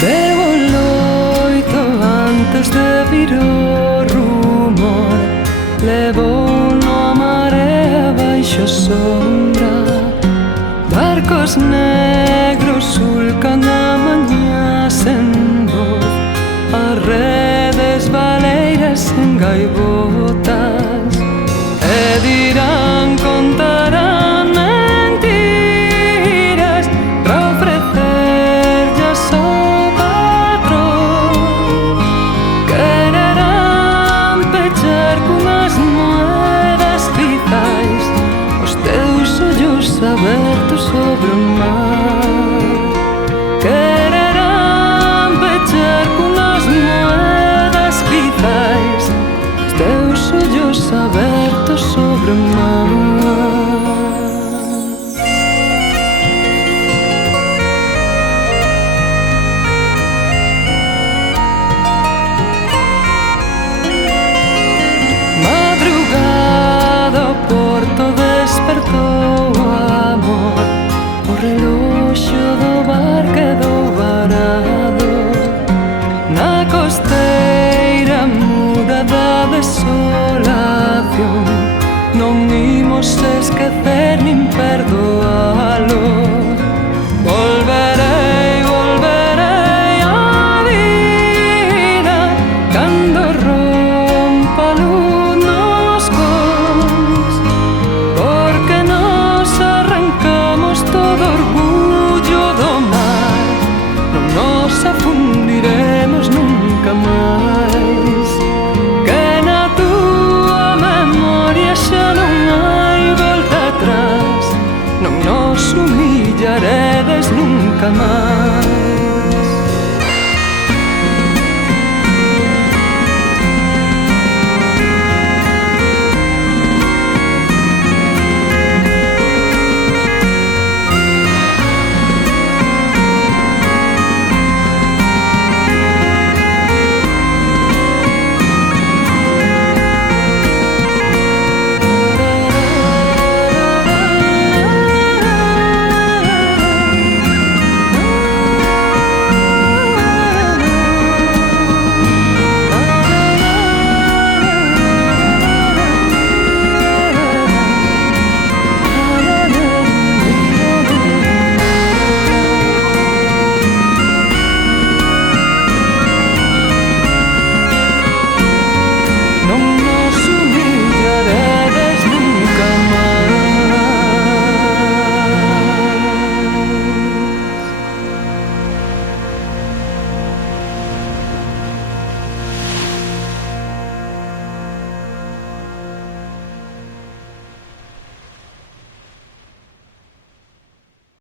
Veo loito antes de vir o rumor. Levo unha marea baixo sombra. Barcos negros sulcan a mañá sen voz. As redes baleiras en gaivotas. E dirán, contarán mentiras para ofrecerllas ao patrón. Quererán pechar cunhas moedas quizais os teus ollos abertos sobre o mar. Quererán pechar cunhas moedas quizais os teus ollos abertos sobre o mar. Madrugada o porto despertou o amor. O reloxo do bar quedou varado na costeira muda da desolación. Non imos esquecer nin perdoalo. Volverei, volverei á vida cando rompa a luz nos cons, porque nos arrancamos todo orgullo do mar. Non nos afundiremos nunca máis. Que na túa memoria xa non hai volta atrás. Non nos humillaredes nunca máis.